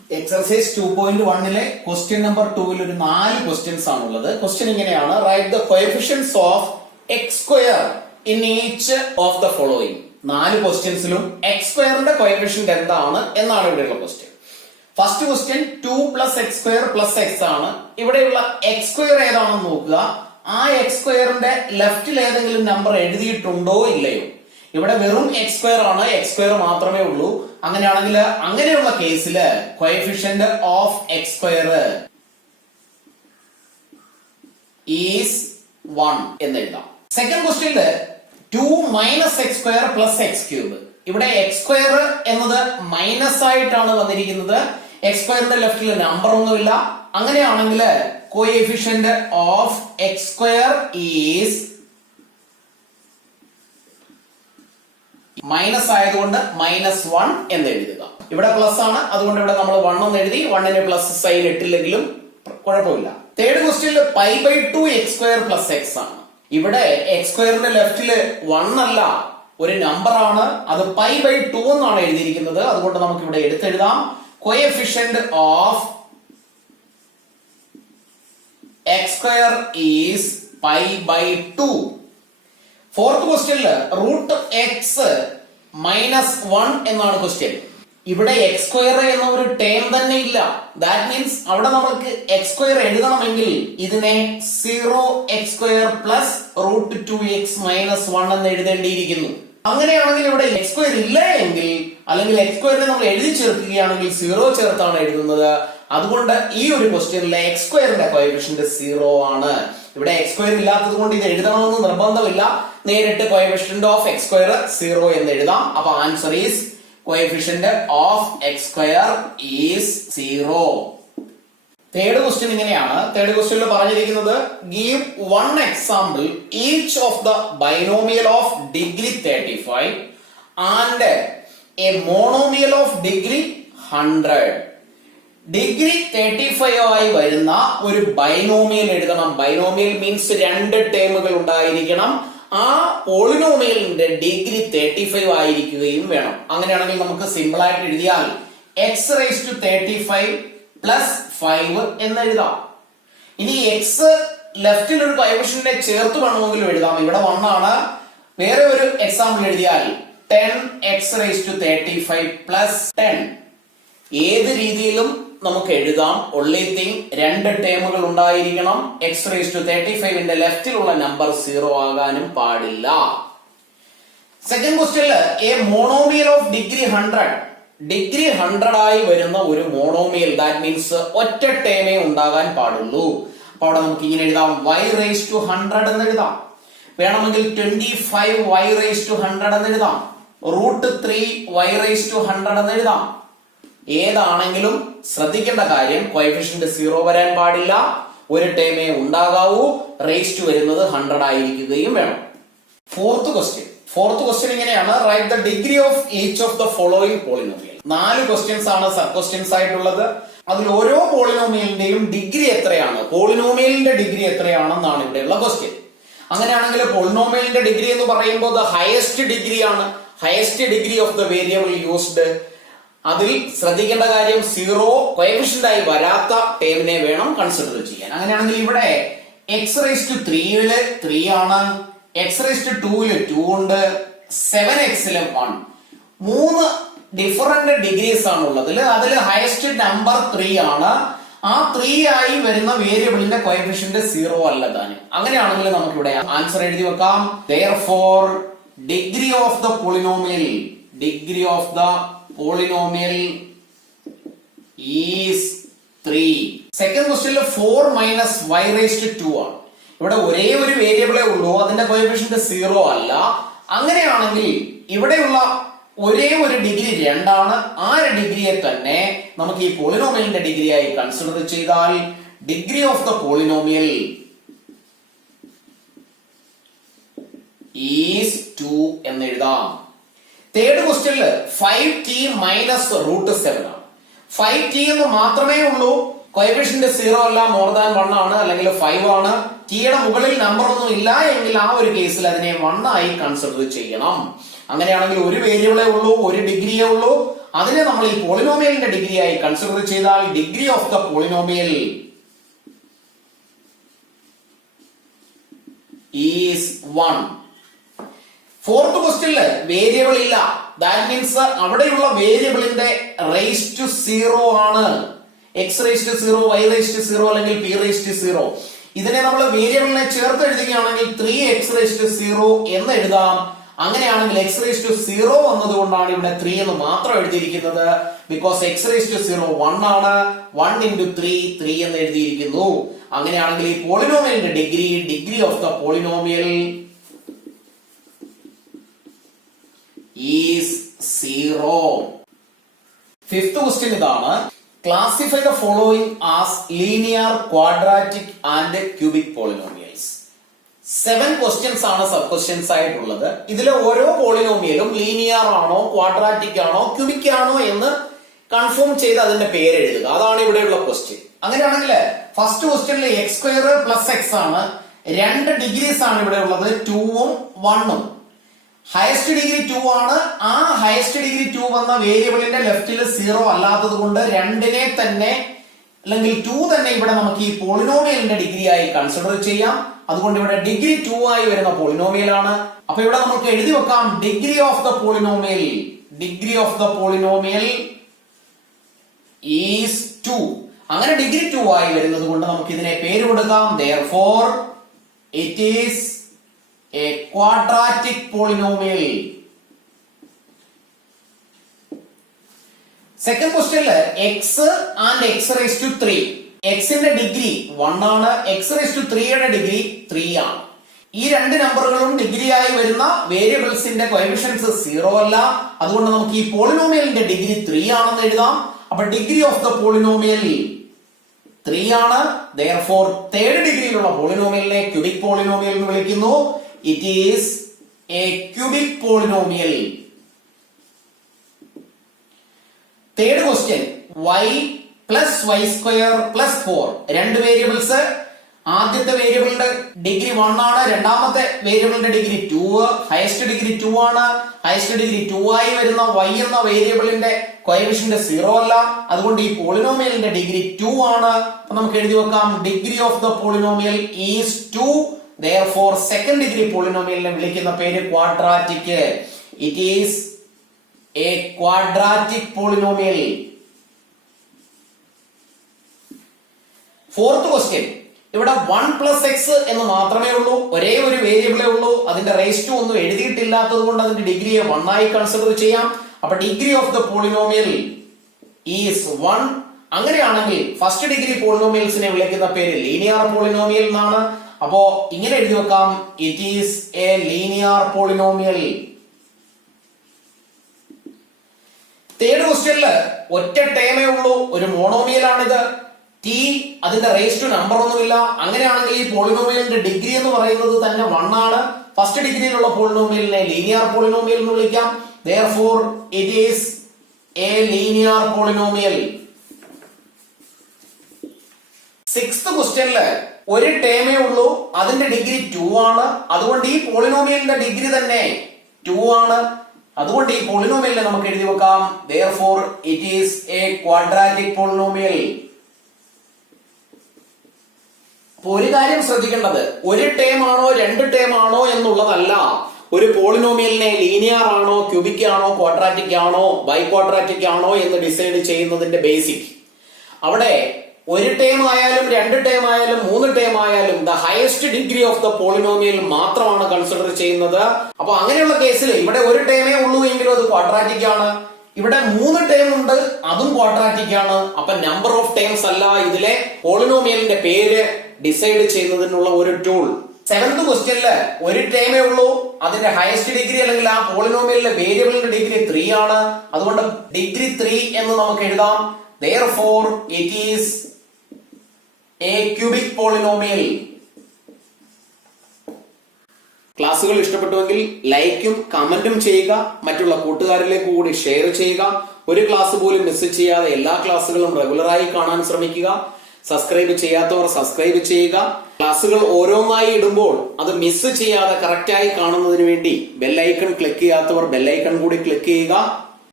Exercise 2.1 question number 2 ഒരു 4 questions ആണുള്ളത്. Question ഇങ്ങനെയാണ്: write the coefficients of x square in each of the following. 4 ക്വസ്റ്റ്യൻസിലും x സ്ക്വയറിന്റെ coefficient എന്താണ് എന്നാണ് ഇവിടെയുള്ള question. First question 2 plus x square plus x ആണ്. ഇവിടെയുള്ള എക്സ് സ്ക്വയർ ഏതാണെന്ന് നോക്കുക. ആ എക്സ് സ്ക്വയറിന്റെ ലെഫ്റ്റിൽ ഏതെങ്കിലും നമ്പർ എഴുതിയിട്ടുണ്ടോ ഇല്ലയോ? ഇവിടെ വെറും എക്സ് സ്ക്വയർ ആണ്, എക്സ് സ്ക്വയർ മാത്രമേ ഉള്ളൂ. അങ്ങനെയാണെങ്കിൽ അങ്ങനെയുള്ള കേസില് coefficient of x square is 1 എന്ന് എഴുതാം. സെക്കൻഡ് ക്വസ്റ്റ്യനില് 2 minus x square plus x cube. ഇവിടെ എക്സ് സ്ക്വയർ എന്നത് മൈനസ് ആയിട്ടാണ് വന്നിരിക്കുന്നത്. എക്സ് സ്ക്വയറിന്റെ ലെഫ്റ്റിൽ നമ്പർ ഒന്നുമില്ല. അങ്ങനെയാണെങ്കിൽ coefficient of x square is minus ആയതുകൊണ്ട് -1 എന്ന് എഴുതുക. ഇവിടെ പ്ലസ് ആണ്, അതുകൊണ്ട് ഇവിടെ നമ്മൾ 1 എന്ന് എഴുതി. 1ന് പ്ലസ് സൈൻ ഇട്ടില്ലെങ്കിലും കുഴപ്പമില്ല. തേർഡ് ക്വസ്റ്റ്യനിൽ π/2 എക്സ് സ്ക്വയർ പ്ലസ് എക്സ് ആണ്. ഇവിടെ എക്സ് സ്ക്വയറിന്റെ ലെഫ്റ്റില് 1 അല്ല, ഒരു നമ്പർ ആണ്. അത് π/2 എന്നാണ് എഴുതിയിരിക്കുന്നത്. അതുകൊണ്ട് നമുക്ക് ഇവിടെ എടുത്തെഴുതാം coefficient of x square is π/2. Fourth ക്വസ്റ്റ്യനില് √x -1 എന്നാണ് ക്വസ്റ്റ്യൻ. ഇവിടെ എക്സ് സ്ക്വയർ എന്ന ഒരു ടേം തന്നെ ഇല്ല. ദാറ്റ് മീൻസ് അവിടെ നമുക്ക് എക്സ് സ്ക്വയർ എഴുതണമെങ്കിൽ ഇതിനെ 0x² പ്ലസ് √2x -1 എന്ന് എഴുതേണ്ടിയിരിക്കുന്നു. അങ്ങനെയാണെങ്കിൽ ഇവിടെ എക്സ് സ്ക്വയർ ഇല്ല എങ്കിൽ, അല്ലെങ്കിൽ എക്സ് സ്ക്വയറിനെ നമ്മൾ എഴുതി ചേർക്കുകയാണെങ്കിൽ 0 ചേർത്താണ് എഴുതുന്നത്. അതുകൊണ്ട് ഈ ഒരു ക്വസ്റ്റ്യനിലെ എക്സ് സ്ക്വയറിന്റെ കോഎഫിഷ്യന്റ് 0 ആണ്. ഇവിടെ എക്സ് സ്ക്വയർ ഇല്ലാത്തത് കൊണ്ട് ഇത് എഴുതണമെന്ന് നിർബന്ധമില്ല. നേരിട്ട് കോഎഫിഷ്യന്റ് ഓഫ് എക്സ് സ്ക്വയർ 0 എന്ന് എഴുതാം. അപ്പൊ answer is coefficient of x square is 0. Third question ഇങ്ങനെയാണ്. തേർഡ് ക്വസ്റ്റ്യനിൽ പറഞ്ഞിരിക്കുന്നത് give 1 example each of the binomial of degree 35 and A monomial of degree 100. Degree 35 ആയി വരുന്ന ഒരു ബൈനോമിയൽ എഴുതണം. ബൈനോമിയൽ മീൻസ് 2 ടേമുകൾ ഉണ്ടായിരിക്കണം. ആ പോളിനോമിയലിന്റെ ഡിഗ്രി 35 ആയിരിക്കുകയും വേണം. അങ്ങനെയാണെങ്കിൽ നമുക്ക് സിമ്പിൾ ആയിട്ട് എഴുതിയാൽ x⁻35 + 5 എന്ന് എഴുതാം. ഇനി എക്സ് ലെഫ്റ്റിൽ ഒരു കോഎഫിഷ്യന്റിനെ ചേർത്ത് വേണമെങ്കിലും എഴുതാം. ഇവിടെ 1 ആണ്. വേറെ ഒരു എക്സാമ്പിൾ എഴുതിയാൽ 10x⁻35 + 10. ഏത് രീതിയിലും നമുക്ക് എഴുതാം. ഒൺലി തിങ് 2 ടേമുകൾ ഉണ്ടായിരിക്കണം. x⁻35ന്റെ ലെഫ്റ്റിലുള്ള നമ്പർ 0 ആകാനും പാടില്ല. സെക്കൻഡ് ക്വസ്റ്റ്യനില് a monomial of degree 100. Degree 100 ആയി വരുന്ന ഒരു മോണോമിയൽ, ദാറ്റ് മീൻസ് ഒറ്റ ടേമേ ഉണ്ടാകാൻ പാടുള്ളൂ. അപ്പൊ അവിടെ നമുക്ക് ഇങ്ങനെ എഴുതാം y⁻100 എന്ന് എഴുതാം. വേണമെങ്കിൽ 25y⁻100 എന്ന് എഴുതാം. √3y⁻100 എന്ന് എഴുതാം. ഏതാണെങ്കിലും ശ്രദ്ധിക്കേണ്ട കാര്യം കോഎഫിഷ്യന്റ് 0 വരാൻ പാടില്ല. ഒരു ടേമേ ഉണ്ടാകാവൂ. റേസ്റ്റ് വരുന്നത് 100 ആയിരിക്കുകയും വേണം. ഫോർത്ത് ക്വസ്റ്റ്യൻ ഇങ്ങനെയാണ്: write the degree of each of the following polynomial. 4 questions ആണ് സബ് ക്വസ്റ്റ്യൻസ് ആയിട്ടുള്ളത്. അതിൽ ഓരോ പോളിനോമിയലിന്റെയും ഡിഗ്രി എത്രയാണ്, പോളിനോമിയലിന്റെ ഡിഗ്രി എത്രയാണെന്നാണ് ഇവിടെയുള്ള ക്വസ്റ്റ്യൻ. അങ്ങനെയാണെങ്കിൽ പോളിനോമിയലിന്റെ ഡിഗ്രി എന്ന് പറയുമ്പോൾ ദ ഹയസ്റ്റ് ഡിഗ്രി ആണ്. Highest degree of the variable used. അതിൽ ശ്രദ്ധിക്കേണ്ട കാര്യം 0 കോഎഫിഷ്യന്റ് ആയി വരാത്ത ടേമിനെ വേണം കൺസിഡർ ചെയ്യാൻ. അങ്ങനെയാണെങ്കിൽ ഇവിടെ x⁻3 3 ആണ്, x⁻2 2 ഉണ്ട്, 7x 1. 3 ഡിഫറന്റ് ഡിഗ്രീസ് ആണുള്ളത്. അതിൽ ഹയസ്റ്റ് നമ്പർ 3 ആണ്. ആ 3 ആയി വരുന്ന വേരിയബിളിന്റെ കോഎഫിഷ്യന്റ് 0 അല്ല താനും. അങ്ങനെയാണെങ്കിൽ നമുക്ക് ഇവിടെ ആൻസർ എഴുതി വെക്കാം. therefore degree of the polynomial is 3. Second ക്വസ്റ്റ്യനിൽ 4 - y⁻2 ആണ്. ഇവിടെ ഒരേ ഒരു വേരിയബിളേ ഉള്ളൂ. അതിന്റെ കോഎഫിഷ്യന്റ് 0 അല്ല. അങ്ങനെയാണെങ്കിൽ ഇവിടെയുള്ള ഒരേ ഒരു ഡിഗ്രി 2 ആണ്. ആ ഡിഗ്രിയെ തന്നെ നമുക്ക് ഈ പോളിനോമിയലിന്റെ ഡിഗ്രി ആയി കൺസിഡർ ചെയ്താൽ degree of the polynomial is 2 എന്ന് എഴുതാം. തേർഡ് ക്വസ്റ്റ്യനിൽ 5t -√7 ആണ്. 5t എന്ന് മാത്രമേ ഉള്ളൂ. കോഎഫിഷ്യന്റ് 0 അല്ല, മോർ ദാൻ 1 ആണ്, അല്ലെങ്കിൽ 5 ആണ്. ടിയുടെ മുകളിൽ നമ്പർ ഒന്നും ഇല്ല എങ്കിൽ ആ ഒരു കേസിൽ അതിനെ 1 ആയി കൺസിഡർ ചെയ്യണം. അങ്ങനെയാണെങ്കിൽ ഒരു വേരിയബിളേ ഉള്ളൂ, ഒരു ഡിഗ്രിയേ ഉള്ളൂ. അതിനെ നമ്മൾ ഈ പോളിനോമിയലിന്റെ ഡിഗ്രി ആയി കൺസിഡർ ചെയ്താൽ degree of the polynomial is 1. Fourth ക്വസ്റ്റ്യനില് വേരിയബിൾ ഇല്ല. ദാറ്റ് മീൻസ് അവിടെയുള്ള വേരിയബിളിന്റെ റേസ് ടു 0 ആണ്. X raise to 0, y raise to 0 അല്ലെങ്കിൽ പി റേസ് ടു 0. ഇതിനെ നമ്മൾ വേരിയബിളിനെ ചേർത്ത് എഴുതുകയാണെങ്കിൽ 3x റേസ് ടു 0 എന്ന് എഴുതാം. അങ്ങനെയാണെങ്കിൽ എക്സ് റേസ് ടു 0 വന്നതുകൊണ്ടാണ് ഇവിടെ 3 എന്ന് മാത്രം എഴുതിയിരിക്കുന്നത്. ബിക്കോസ് എക്സ് റേസ് ടു 0 1 ആണ്. 1 into 3 എന്ന് എഴുതിയിരിക്കുന്നു. അങ്ങനെയാണെങ്കിൽ ഈ പോളിനോമിയലിന്റെ degree of the polynomial is 0. Fifth question ഇതാണ്. Classify the following as linear, quadratic and cubic polynomials. 7 questions ആണ് സബ് ക്വസ്റ്റ്യൻസ് ആയിട്ടുള്ളത്. ഇതിലെ ഓരോ പോളിനോമിയലും ലീനിയർ ആണോ, ക്വാഡ്രാറ്റിക് ആണോ, ക്യൂബിക് ആണോ എന്ന് കൺഫേം ചെയ്ത് അതിന്റെ പേര് എഴുതുക. അതാണ് ഇവിടെയുള്ള ക്വസ്റ്റ്യൻ. അങ്ങനെയാണെങ്കിൽ ഫസ്റ്റ് ക്വസ്റ്റ്യനിൽ എക്സ് സ്ക്വയർ പ്ലസ് എക്സ് ആണ്. 2 ഡിഗ്രീസ് ആണ് ഇവിടെ ഉള്ളത്, 2ഉം 1ഉം. ഹയസ്റ്റ് ഡിഗ്രി 2 ആണ്. ആ ഹയസ്റ്റ് ഡിഗ്രി 2 വന്ന വേരിയബിളിന്റെ ലെഫ്റ്റിൽ 0 അല്ലാത്തത് കൊണ്ട് 2നെ തന്നെ അല്ലെങ്കിൽ 2 തന്നെ ഇവിടെ നമുക്ക് ഈ പോളിനോമിയലിന്റെ ഡിഗ്രി ആയി കൺസിഡർ ചെയ്യാം. അതുകൊണ്ട് ഇവിടെ ഡിഗ്രി 2 ആയി വരുന്ന പോളിനോമിയൽ ആണ്. അപ്പൊ ഇവിടെ നമുക്ക് എഴുതി വെക്കാം degree of the polynomial is 2. അങ്ങനെ ഡിഗ്രി 2 ആയി വരുന്നത് കൊണ്ട് നമുക്ക് ഇതിനെ പേര് കൊടുക്കാം. therefore it is a quadratic polynomial. Second ക്വസ്റ്റ്യനില് x and x raise to 3. എക്സിന്റെ ഡിഗ്രി 1 ആണ്. എക്സ് റേസ് ടു 3യുടെ ഡിഗ്രി 3 ആണ്. ഈ 2 നമ്പറുകളും ഡിഗ്രി ആയി വരുന്ന വേരിയബിൾസിന്റെ കോഎഫിഷ്യൻസ് 0 അല്ല. അതുകൊണ്ട് നമുക്ക് ഈ പോളിനോമിയലിന്റെ ഡിഗ്രി 3 ആണെന്ന് എഴുതാം. അപ്പൊ ഡിഗ്രി ഓഫ് ദ പോളിനോമിയൽ 3 ആണ്. therefore തേർഡ് ഡിഗ്രിയിലുള്ള പോളിനോമിയലിനെ ക്യൂബിക് പോളിനോമിയൽ എന്ന് വിളിക്കുന്നു. It is a cubic polynomial. Third question y plus Y square plus 4. 2 variables. ആദ്യത്തെ വേരിയബിളിന്റെ ഡിഗ്രി 1 ആണ്. രണ്ടാമത്തെ വേരിയബിളിന്റെ ഡിഗ്രി 2. ഹയസ്റ്റ് ഡിഗ്രി 2 ആണ്. ഹയസ്റ്റ് ഡിഗ്രി 2 ആയി വരുന്ന y എന്ന വേരിയബിളിന്റെ കോഎഫിഷ്യന്റ് 0 അല്ല. അതുകൊണ്ട് ഈ പോളിനോമിയലിന്റെ ഡിഗ്രി 2 ആണ്. അപ്പൊ നമുക്ക് എഴുതി വെക്കാം degree of the polynomial is 2. therefore second degree പോളിനോമിയലിനെ വിളിക്കുന്ന പേര് quadratic. It is A quadratic polynomial. Fourth question. ഇവിടെ 1 പ്ലസ് എക്സ് എന്ന് മാത്രമേ ഉള്ളൂ. ഒരേ ഒരു വേരിയബിളേ ഉള്ളൂ. അതിന്റെ റേസ് ടു ഒന്നും എഴുതിയിട്ടില്ലാത്തത് കൊണ്ട് അതിന്റെ ഡിഗ്രിയെ 1 ആയി കൺസിഡർ ചെയ്യാം. അപ്പൊ degree of the polynomial is 1. അങ്ങനെയാണെങ്കിൽ ഫസ്റ്റ് ഡിഗ്രി പോളിനോമിയൽസിനെ വിളിക്കുന്ന പേര് ലീനിയർ പോളിനോമിയൽ എന്നാണ്. അപ്പോ ഇങ്ങനെ എഴുതി വെക്കാം it is a linear polynomial. Third ക്വസ്റ്റ്യനില് ഒറ്റ ടേമേ ഉള്ളൂ. ഒരു മോണോമിയൽ ആണിത്. ടി അതിന്റെ റേസ് ടു നമ്പർ ഒന്നുമില്ല. അങ്ങനെയാണെങ്കിൽ ഈ പോളിനോമിയലിന്റെ ഡിഗ്രി എന്ന് പറയുന്നത് തന്നെ 1 ആണ്. ഫസ്റ്റ് ഡിഗ്രിയിലുള്ള പോളിനോമിയലിനെ ലീനിയർ പോളിനോമിയൽ എന്ന് വിളിക്കാം. therefore it is a linear polynomial. Sixth ക്വസ്റ്റ്യനില് ഒരു ടേമേ ഉള്ളൂ. അതിന്റെ ഡിഗ്രി 2 ആണ്. അതുകൊണ്ട് ഈ പോളിനോമിയലിന്റെ ഡിഗ്രി തന്നെ 2 ആണ്. അതുകൊണ്ട് ഈ പോളിനോമിയലിനെ നമുക്ക് എഴുതി വെക്കാം therefore it is a quadratic polynomial. ഒരു കാര്യം ശ്രദ്ധിക്കേണ്ടത്, ഒരു ടേം ആണോ 2 ടേം ആണോ എന്നുള്ളതല്ല. ഒരു പോളിനോമിയലിനെ ലീനിയർ ആണോ, ക്യൂബിക് ആണോ, ക്വാഡ്രാറ്റിക് ആണോ, ബൈ ക്വാഡ്രാറ്റിക് ആണോ എന്ന് ഡിസൈഡ് ചെയ്യുന്നതിന്റെ ബേസിക്. അവിടെ ഒരു ടേം ആയാലും 2 ടേം ആയാലും 3 ടേം ആയാലും the highest degree of the polynomial മാത്രമാണ് കൺസിഡർ ചെയ്യുന്നത്. അപ്പൊ അങ്ങനെയുള്ള കേസിൽ ഇവിടെ ഒരു ടേമേ ഉള്ളൂ എങ്കിലും അത് ക്വാഡ്രാറ്റിക് ആണ്. ഇവിടെ 3 ടേം ഉണ്ട്, അതും ക്വാഡ്രാറ്റിക് ആണ്. അപ്പൊ നമ്പർ ഓഫ് ടേംസ് അല്ല ഇതിലെ പോളിനോമിയലിന്റെ പേര് ഡിസൈഡ് ചെയ്യുന്നതിനുള്ള ഒരു ടൂൾ. സെവൻത് ക്വസ്റ്റ്യനില് ഒരു ടേമേ ഉള്ളൂ. അതിന്റെ ഹയസ്റ്റ് ഡിഗ്രി അല്ലെങ്കിൽ ആ പോളിനോമിയലിലെ വേരിയബിളിന്റെ ഡിഗ്രി 3 ആണ്. അതുകൊണ്ട് ഡിഗ്രി 3 എന്ന് നമുക്ക് എഴുതാം. therefore it is a cubic polynomial. ക്ലാസുകൾ ഇഷ്ടപ്പെട്ടുവെങ്കിൽ ലൈക്കും കമന്റും ചെയ്യുക. മറ്റുള്ള കൂട്ടുകാരിലേക്ക് കൂടി ഷെയർ ചെയ്യുക. ഒരു ക്ലാസ് പോലും മിസ് ചെയ്യാതെ എല്ലാ ക്ലാസ്സുകളും റെഗുലറായി കാണാൻ ശ്രമിക്കുക. സബ്സ്ക്രൈബ് ചെയ്യാത്തവർ സബ്സ്ക്രൈബ് ചെയ്യുക. ക്ലാസ്സുകൾ ഓരോന്നായി ഇടുമ്പോൾ അത് മിസ് ചെയ്യാതെ കറക്റ്റായി കാണുന്നതിന് വേണ്ടി ബെല്ലൈക്കൺ ക്ലിക്ക് ചെയ്യാത്തവർ ബെല്ലൈക്കൺ കൂടി ക്ലിക്ക് ചെയ്യുക.